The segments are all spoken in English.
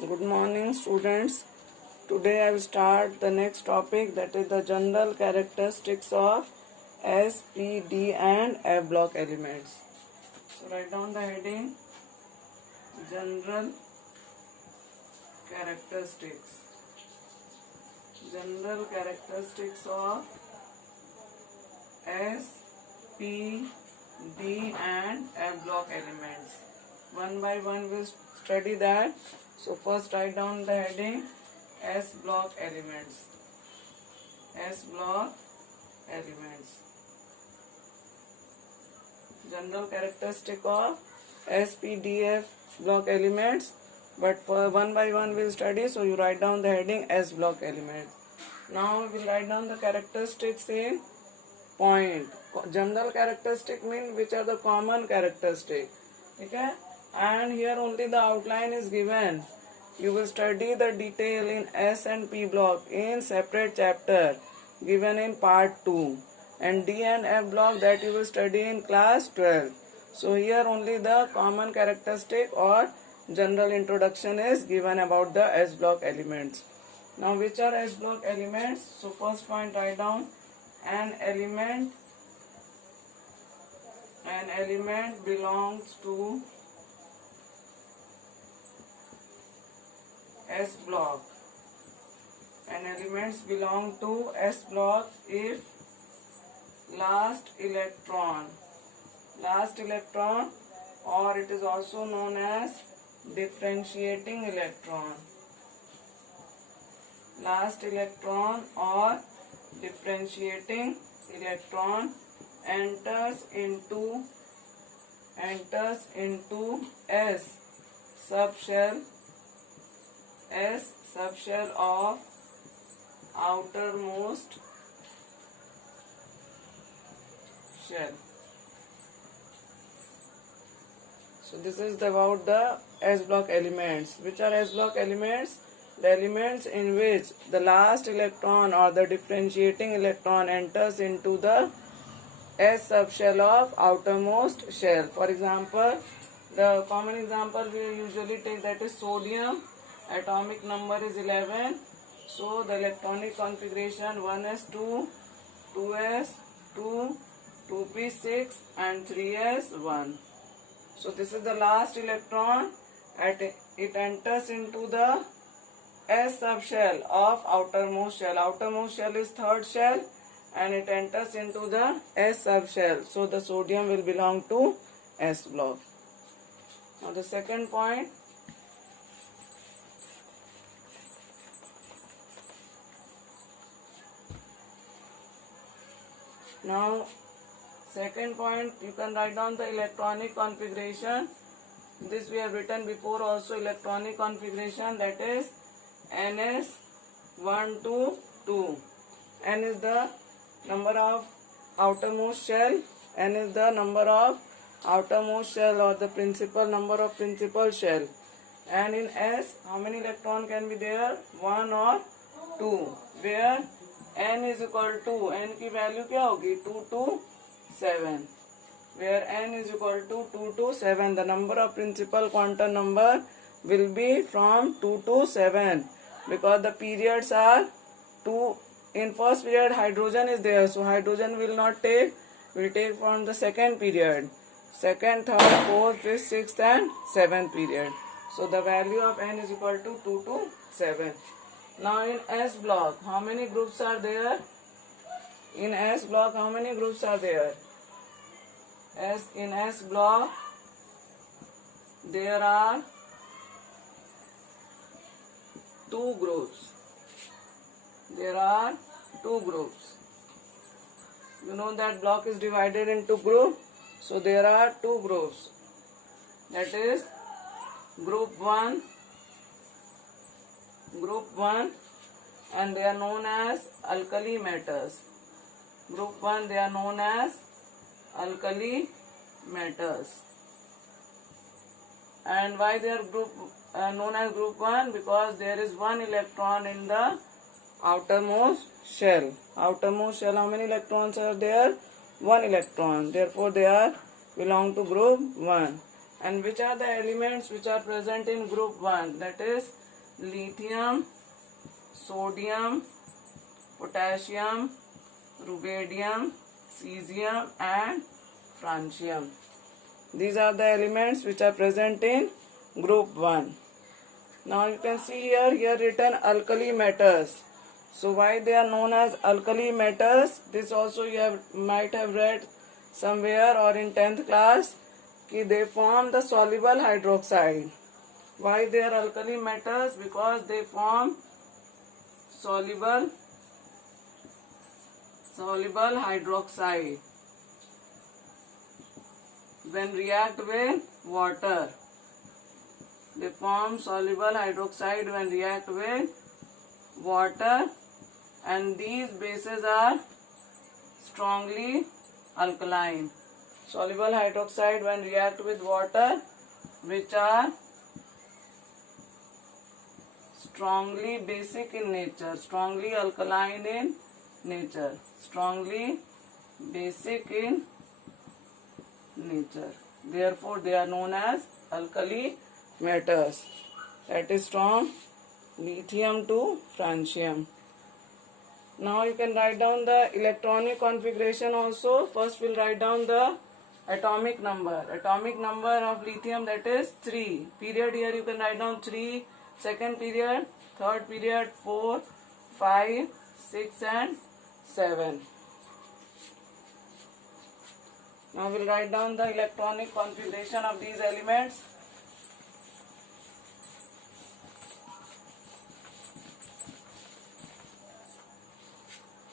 Good morning, students. Today I will start the next topic, that is the general characteristics of S, P, D and F block elements. So write down the heading General Characteristics. General characteristics of S, P, D and F block elements. One by one we'll study that. So first write down the heading S block elements. S block elements. General characteristic of SPDF block elements, but for one by one we'll study, so you write down the heading S block elements. Now we will write down the characteristics in point. General characteristic means which are the common characteristic. Okay? And here only the outline is given. You will study the detail in S and P block in separate chapter given in part 2, and D and F block that you will study in class 12. So here only the common characteristic or general introduction is given about the S block elements. Now which are S block elements? So first point, write down an element belongs to S block. And elements belong to S block if last electron, or it is also known as differentiating electron. Last electron or differentiating electron enters into S subshell of outermost shell. So this is about the S block elements. Which are S block elements? The elements in which the last electron or the differentiating electron enters into the S subshell of outermost shell. For example, the common example we usually take, that is sodium. Atomic number is 11. So the electronic configuration 1s2, 2s2, 2p6 and 3s1. So this is the last electron. It enters into the S subshell of outermost shell. Outermost shell is third shell and it enters into the S subshell. So the sodium will belong to S block. Now the second point. Now second point, you can write down the electronic configuration. This we have written before also, electronic configuration, that is NS1 to 2. N is the number of outermost shell. N is the number of outermost shell or the principal number of principal shell. And in S, how many electron can be there? 1 or 2. Where N is equal to, N की value क्या होगी? 2 to 7. Where N is equal to 2 to 7, the number of principal quantum number will be from 2 to 7, because the periods are 2. In first period hydrogen is there, so hydrogen will not take, will take from the second period, second, third, fourth, fifth, sixth and seventh period. So the value of N is equal to 2 to 7. Now in S block, how many groups are there? In S block, how many groups are there? In S block, there are 2 groups. There are 2 groups. You know that block is divided into groups. So there are 2 groups. That is group 1, and they are known as alkali metals. Group 1, they are known as alkali metals. And why they are known as group 1? Because there is 1 electron in the outermost shell. Outermost shell, how many electrons are there? 1 electron. Therefore they are belong to group 1. And which are the elements which are present in group 1? That is lithium, sodium, potassium, rubidium, cesium and francium. These are the elements which are present in group 1. Now you can see here written alkali metals. So why they are known as alkali metals? This also you might have read somewhere or in 10th class कि they form the soluble hydroxide. Why they are alkali metals? Because they form soluble hydroxide when react with water. They form soluble hydroxide when react with water, and these bases are strongly alkaline. Soluble hydroxide when react with water, which are strongly basic in nature, strongly alkaline in nature, strongly basic in nature. Therefore, they are known as alkali metals. That is from lithium to francium. Now you can write down the electronic configuration also. First we'll write down the atomic number. Atomic number of lithium, that is 3. Period here you can write down 3. Second period, third period 4, 5, 6 and 7. Now we'll write down the electronic configuration of these elements.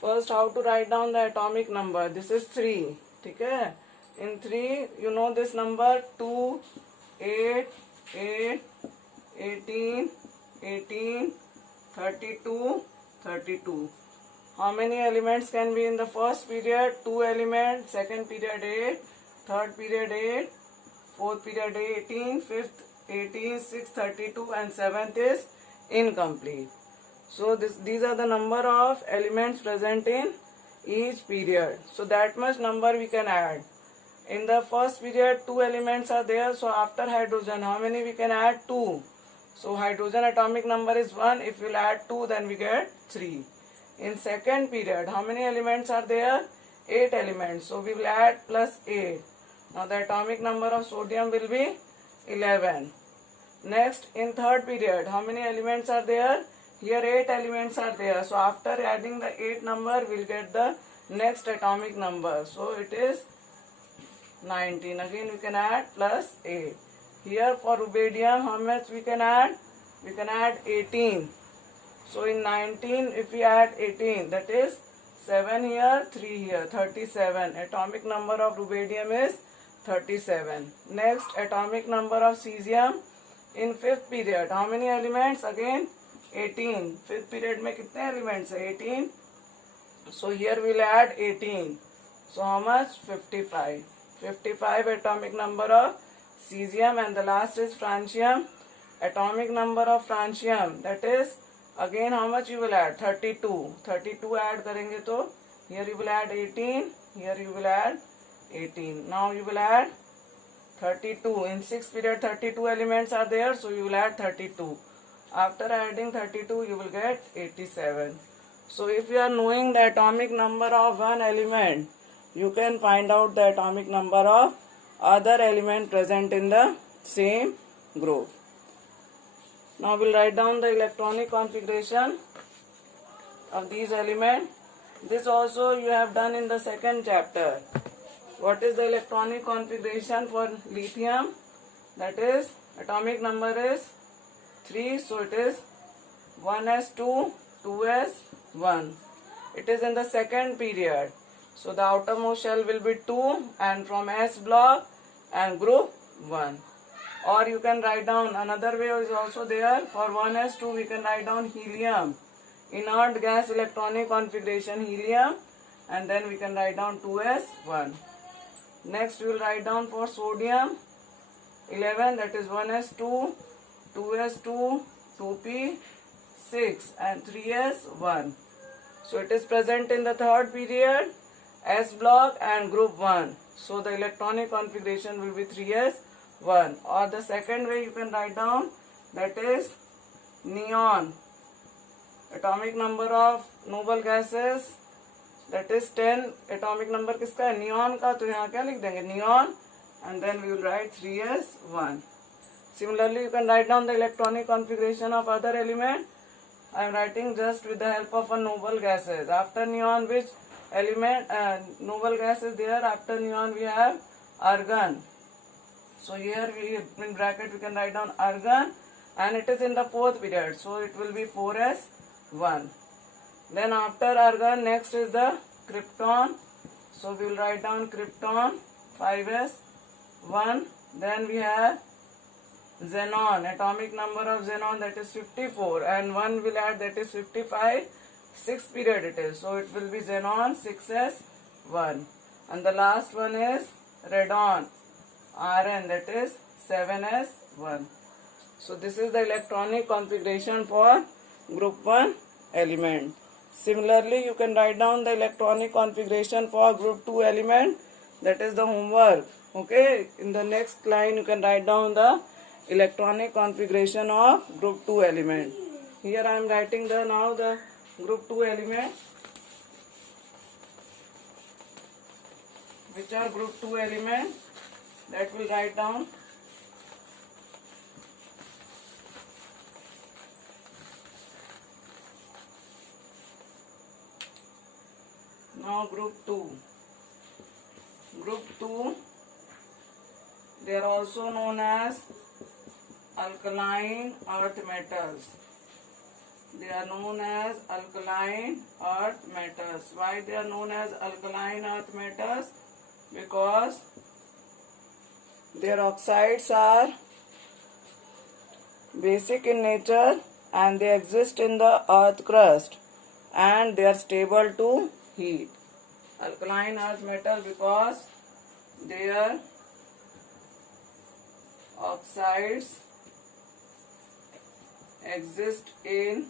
First, how to write down the atomic number? This is 3. Okay? In 3, you know this number 2, 8, 8, 18, 18, 32, 32. How many elements can be in the first period? 2 elements. Second period 8, third period 8, fourth period 18, fifth 18, sixth 32 and seventh is incomplete. So these are the number of elements present in each period. So that much number we can add. In the first period 2 elements are there. So after hydrogen, how many we can add? 2. So hydrogen atomic number is 1. If we'll add 2, then we get 3. In second period, how many elements are there? 8 elements. So we will add plus 8. Now the atomic number of sodium will be 11. Next, in third period, how many elements are there? Here 8 elements are there. So after adding the 8 number, we'll get the next atomic number. So it is 19. Again we can add plus 8. Here for rubidium, how much we can add? We can add 18. So in 19, if we add 18, that is 7 here, 3 here, 37. Atomic number of rubidium is 37. Next, atomic number of cesium in fifth period. How many elements? Again 18. Fifth period में कितने elements है? 18. So here we'll add 18. So how much? 55. 55 atomic number of cesium, and the last is francium. Atomic number of francium, that is again how much you will add? 32. 32 add करेंगे तो here you will add 18. Here you will add 18. Now you will add 32. In sixth period 32 elements are there, so you will add 32. After adding 32, you will get 87. So if you are knowing the atomic number of one element, you can find out the atomic number of other element present in the same group. Now we'll write down the electronic configuration of these elements. This also you have done in the second chapter. What is the electronic configuration for lithium? That is, atomic number is 3, so it is 1s2, 2s1. It is in the second period. So the outermost shell will be 2 and from S block and group 1. Or you can write down, another way is also there. For 1s2 we can write down helium. Inert gas electronic configuration helium, and then we can write down 2s1. Next we will write down for sodium 11, that is 1s2, 2s2, 2p6 and 3s1. So it is present in the third period, S block and group 1. So the electronic configuration will be 3s1. Or the second way you can write down, that is neon. Atomic number of noble gases that is 10. Atomic number किसका है? Neon का. तो यहाँ क्या लिख देंगे? Neon, and then we will write 3s1. Similarly, you can write down the electronic configuration of other element. I am writing just with the help of a noble gases. After neon, which element noble gas is there? After neon, we have argon. So here we in bracket we can write down argon, and it is in the fourth period, so it will be 4s1. Then after argon, next is the krypton. So we will write down krypton 5s1. Then we have xenon. Atomic number of xenon, that is 54, and 1 will add, that is 55. Sixth period it is, so it will be xenon 6s1. And the last one is radon, Rn, that is 7s1. So this is the electronic configuration for group 1 element. Similarly, you can write down the electronic configuration for group 2 element. That is the homework. Okay, in the next line you can write down the electronic configuration of group 2 element. Here I am writing now the group 2 element. Which are group 2 element? That will write down. Now group 2. Group 2, they are also known as alkaline earth metals. They are known as alkaline earth metals. Why they are known as alkaline earth metals? Because their oxides are basic in nature and they exist in the earth crust and they are stable to heat. Alkaline earth metal because their oxides exist in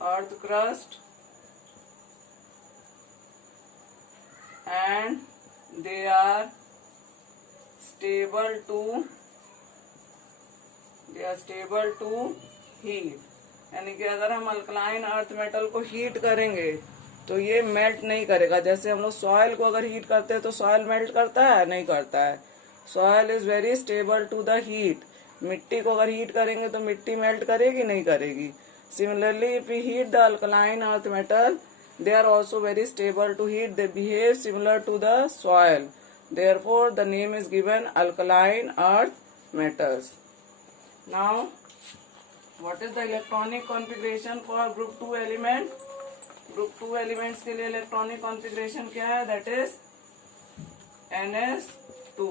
earth crust and they are stable to heat. यानी कि अगर हम alkaline earth metal को heat करेंगे तो ये melt नहीं करेगा. जैसे हम लोग सॉइल को अगर हीट करते हैं तो सॉइल मेल्ट करता है? नहीं करता है. Soil is very stable to the heat. मिट्टी को अगर हीट करेंगे तो मिट्टी मेल्ट करेगी? नहीं करेगी. Similarly if we heat the alkaline earth metal, they are also very stable to heat. They behave similar to the soil. Therefore, the name is given alkaline earth metals. Now, what is the electronic configuration for group 2 element? Group 2 elements के लिए electronic configuration क्या है? That is Ns2.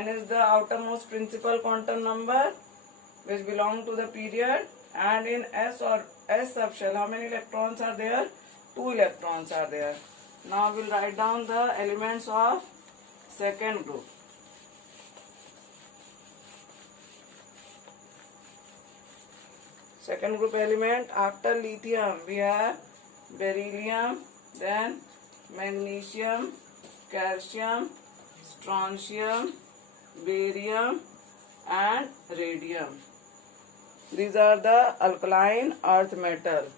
N is the outermost principal quantum number which belong to the period, and in S or S subshell, how many electrons are there? 2 electrons are there. Now we will write down the elements of second group. Second group element, after lithium we have beryllium, then magnesium, calcium, strontium, barium and radium. These are the alkaline earth metal.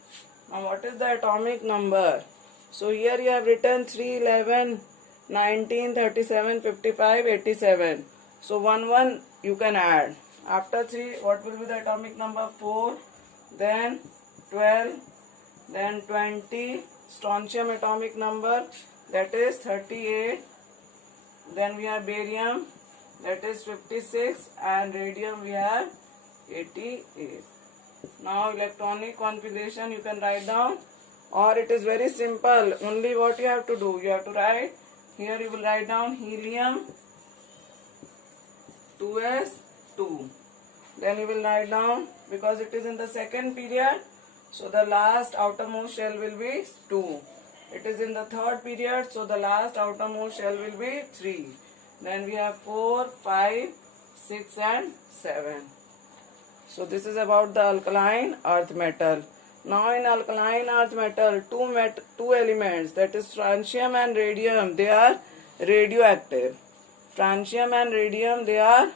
Now what is the atomic number? So here you have written 3, 11, 19, 37, 55, 87. So 1 you can add. After 3, what will be the atomic number? 4, then 12, then 20. Strontium atomic number, that is 38. Then we have barium, that is 56, and radium we have 88. Now electronic configuration you can write down, or it is very simple. Only what you have to do, you have to write, here you will write down helium 2s2. Then you will write down, because it is in the second period, so the last outermost shell will be 2. It is in the third period, so the last outermost shell will be 3. Then we have 4, 5, 6 and 7. So this is about the alkaline earth metal. Now in alkaline earth metal, two elements, that is francium and radium, they are radioactive. Francium and radium, they are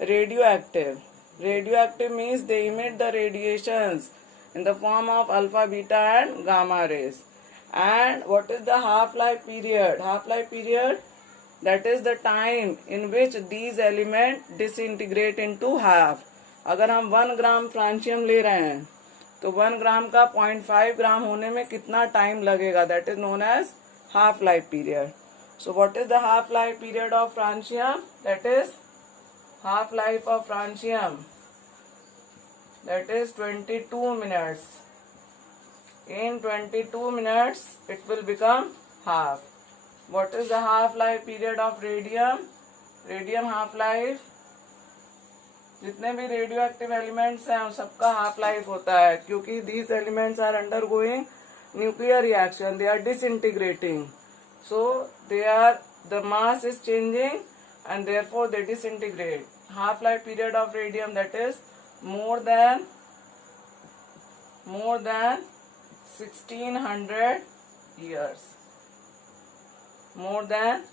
radioactive. Radioactive means they emit the radiations in the form of alpha, beta and gamma rays. And what is the half-life period? Half-life period, that is the time in which these elements disintegrate into half. अगर हम 1 ग्राम francium ले रहे हैं तो 1 ग्राम का 0.5 ग्राम होने में कितना टाइम लगेगा? That is known as half life period. So what is the half life period of francium? That is half life of francium, that is 22 minutes. In 22 minutes it will become half. What is the half life period of radium? Radium half life, जितने भी radio active elements हैं उन सबका half life होता है, क्योंकि these elements are undergoing nuclear reaction, they are disintegrating, so they are the mass is changing and therefore they disintegrate. Half life period of radium, that is more than 1600 years. More than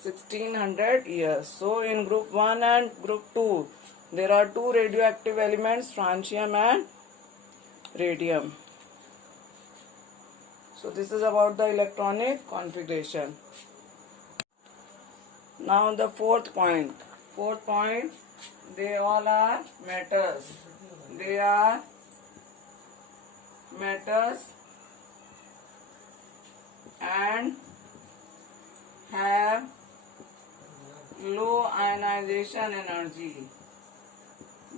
1600 years. So in group 1 and group 2 there are two radioactive elements, francium and radium. So this is about the electronic configuration. Now the fourth point, they all are matters. They are matters and have low ionization energy.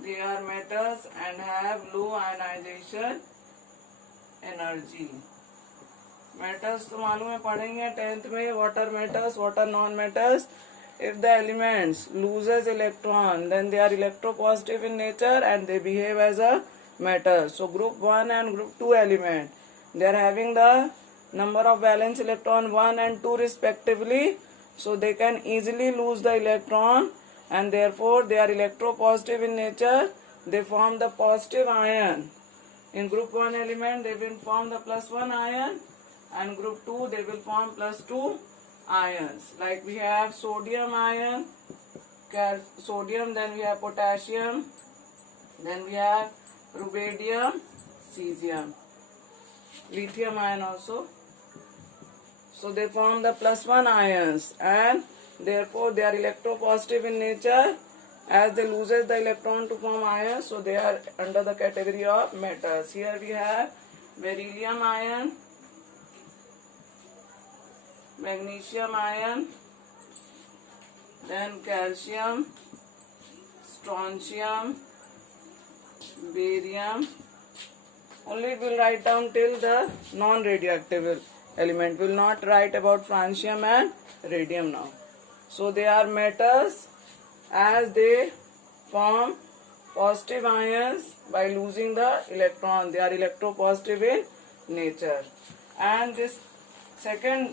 They are matters and have low ionization energy. Matters तो मालूम है, पढ़ेंगे 10th में. What are matters? What are non-matters? If the elements loses electron, then they are electropositive in nature and they behave as a matter. So group 1 and group 2 element, they are having the number of valence electron 1 and 2 respectively. So they can easily lose the electron and therefore they are electropositive in nature. They form the positive ion. In group 1 element they will form the +1 ion, and group 2 they will form +2 ions. Like we have sodium ion, sodium, then we have potassium, then we have rubidium, cesium, lithium ion also. So they form the +1 ions and therefore they are electropositive in nature. As they loses the electron to form ions, so they are under the category of matters. Here we have beryllium ion, magnesium ion, then calcium, strontium, barium. Only we will write down till the non-radioactive element. We will not write about francium and radium now. So they are matters as they form positive ions by losing the electron. They are electropositive in nature. And this second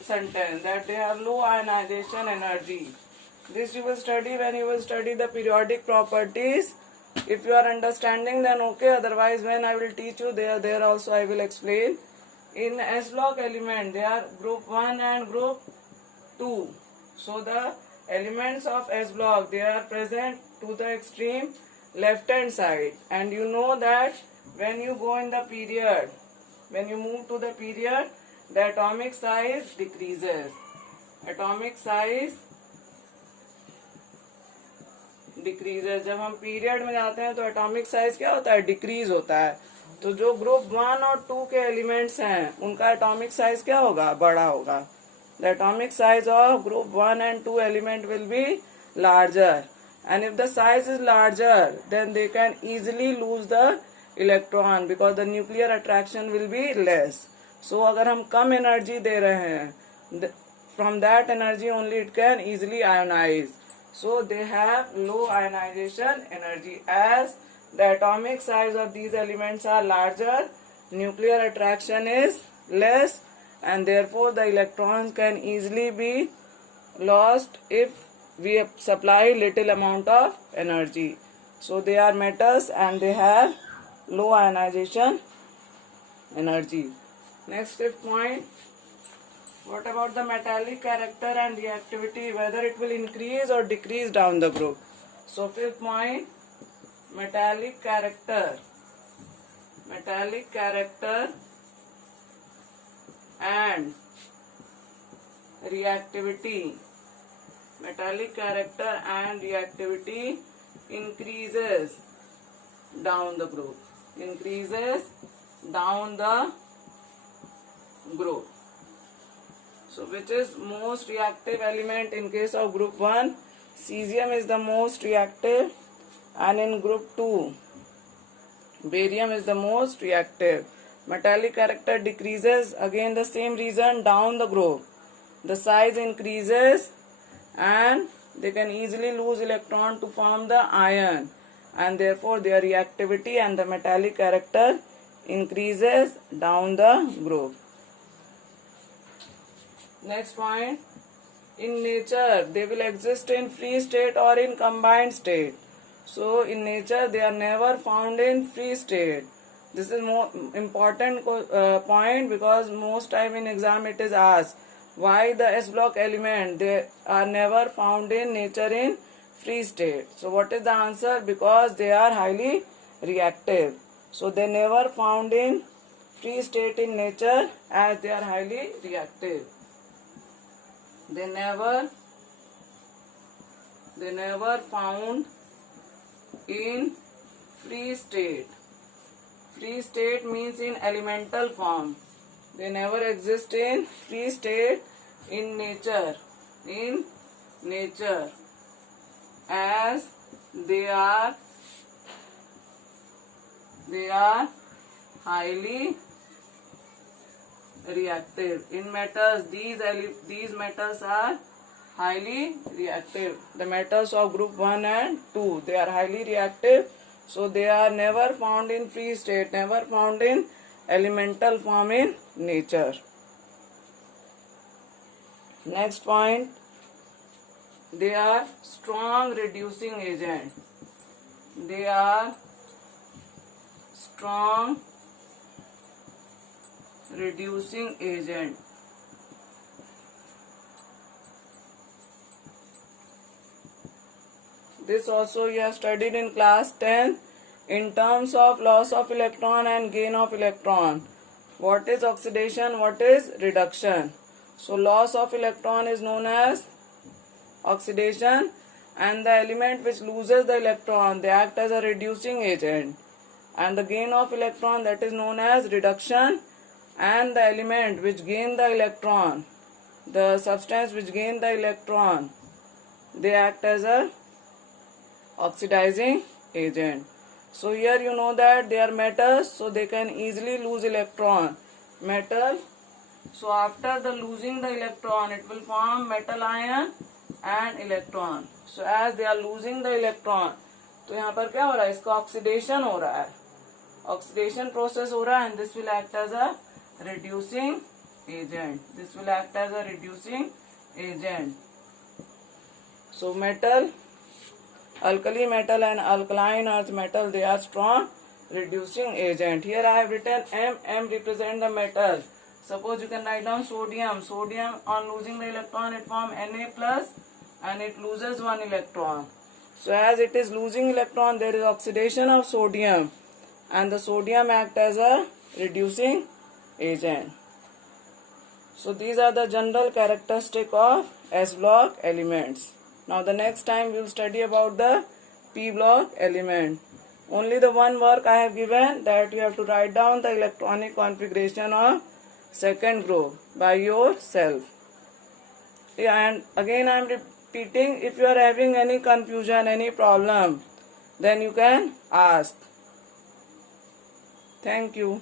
sentence, that they have low ionization energy. This you will study when you will study the periodic properties. If you are understanding, then okay. Otherwise, when I will teach you, there also I will explain. In S block element, they are group 1 and group 2. So the elements of S block, they are present to the extreme left hand side. And you know that when you go in the period, when you move to the period, the atomic size decreases. Atomic size decreases. जब हम period में जाते हैं तो atomic size क्या होता है? Decrease होता है. तो जो ग्रुप 1 और 2 के एलिमेंट्स हैं उनका एटॉमिक साइज क्या होगा? बड़ा होगा. The atomic size of group 1 and 2 element will be larger, and if the size is larger then they can easily lose the electron because the nuclear attraction will be less. So अगर हम कम energy दे रहे हैं, from that energy only it can easily ionize. So they have low ionization energy. As the atomic size of these elements are larger, nuclear attraction is less, and therefore the electrons can easily be lost if we supply little amount of energy. So they are matters and they have low ionization energy. Next, fifth point. What about the metallic character and reactivity, whether it will increase or decrease down the group? So fifth point, metallic character and reactivity. Metallic character and reactivity increases down the group. So which is most reactive element in case of group 1? Cesium is the most reactive, and in group 2 barium is the most reactive. Metallic character decreases, again the same reason, down the group. The size increases and they can easily lose electron to form the ion, and therefore their reactivity and the metallic character increases down the group. Next point, in nature they will exist in free state or in combined state. So in nature they are never found in free state. This is more important point, because most time in exam it is asked why the S block element they are never found in nature in free state. So what is the answer? Because they are highly reactive. So they never found in free state in nature as they are highly reactive. They never found in free state. Free state means in elemental form. They never exist in free state in nature. As they are highly reactive. In metals, these metals are highly reactive. The metals of group 1 and 2, they are highly reactive. So they are never found in free state, never found in elemental form in nature. Next point, they are strong reducing agent. They are strong reducing agent. This also you have studied in class 10 in terms of loss of electron and gain of electron. What is oxidation? What is reduction? So loss of electron is known as oxidation, and the element which loses the electron, they act as a reducing agent. And the gain of electron, that is known as reduction, and the element which gain the electron, the substance which gain the electron, they act as a oxidizing agent. So here you know that they are metals, so they can easily lose electron. Metal, so after the losing the electron, it will form metal ion and electron. So as they are losing the electron, तो यहाँ पर क्या हो रहा है? इसका oxidation हो रहा है, ऑक्सीडेशन प्रोसेस हो रहा है, and this will act as a reducing agent. This will act as a reducing agent. So metal, alkali metal and alkaline earth metal, they are strong reducing agent. Here I have written M. M represent the metal. Suppose you can write down sodium. Sodium, on losing the electron, it forms Na plus and it loses one electron. So as it is losing electron, there is oxidation of sodium, and the sodium act as a reducing agent. So these are the general characteristic of S block elements. Now the next time we will study about the P block element. Only the one work I have given, that you have to write down the electronic configuration of second group by yourself. And again I am repeating, if you are having any confusion, any problem, then you can ask. Thank you.